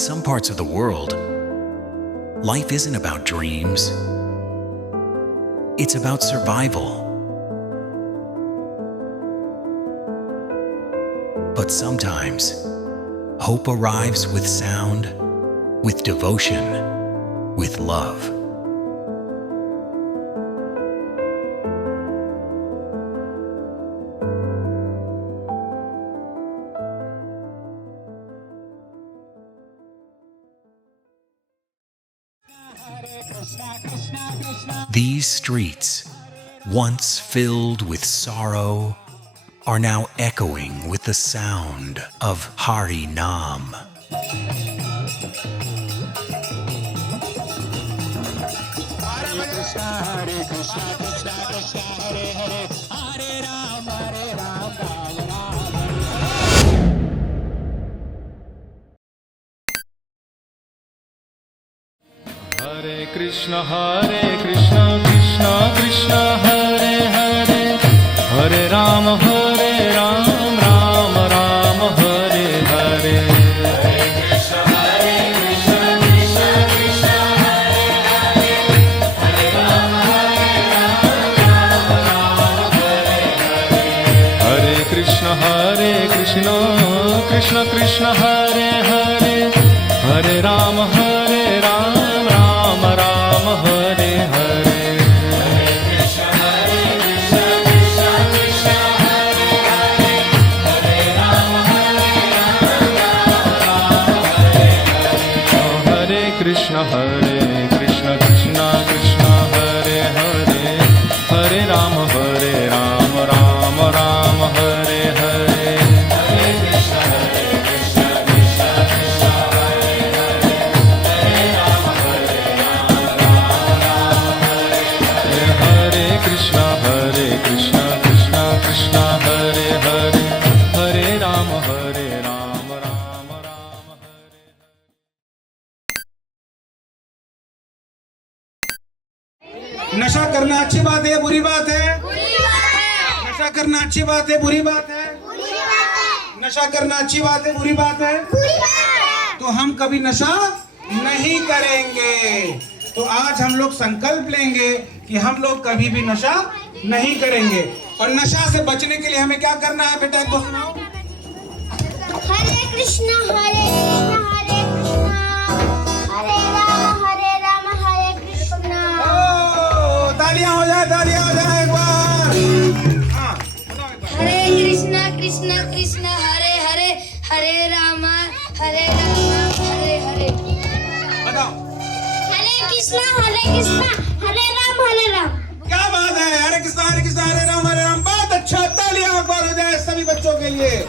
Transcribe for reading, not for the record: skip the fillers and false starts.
some parts of the world, life isn't about dreams. It's about survival. But sometimes, hope arrives with sound, with devotion, with love. These streets, once filled with sorrow, are now echoing with the sound of Hari Nam. Hare Krishna, Krishna Krishna, Hare Hare, Hare Ram, Ram Ram, Hare Hare. Hare Krishna, Krishna Krishna, Hare Hare, Hare Ram, Ram Hare Hare. Hare Krishna, Krishna Krishna, Hare Hare, Hare Ram, Ram Ram Hare Hare. Hare Krishna, Krishna Krishna, Hare Hare, Hare Ram, Ram Hare Hare. Hare Krishna, Krishna Krishna, Hare Hare, Hare Ram, Ram Hare Hare. Hare Krishna, Krishna Krishna, Hare Hare, Hare Ram, Hare Krishna, Krishna Krishna, Hare Hare, Hare Ram, Ram Hare. नशा करना अच्छी बात है, बुरी बात है? नशा करना अच्छी बात है, बुरी बात है? नशा करना अच्छी बात है, बुरी बात है? तो हम कभी नशा नहीं करेंगे। तो आज हम लोग संकल्प लेंगे कि हम लोग कभी भी नशा नहीं करेंगे। और नशा से बचने के लिए हमें क्या करना है बेटा, एक बार सुनाओ। हरे कृष्णा, हरे कृष्णा, हरे कृष्णा, हरे राम, हरे कृष्णा। तालियां हो जाए एक बार। हाँ, बताओ एक बार। हरे कृष्णा, कृष्णा कृष्णा, हरे हरे, हरे राम, हरे हरे। बताओ। हरे कृष्णा, हरे राम। क्या बात है, हरे कृष्णा, हरे राम। बहुत अच्छा, तालियां एक बार हो जाए सभी बच्चों के लिए।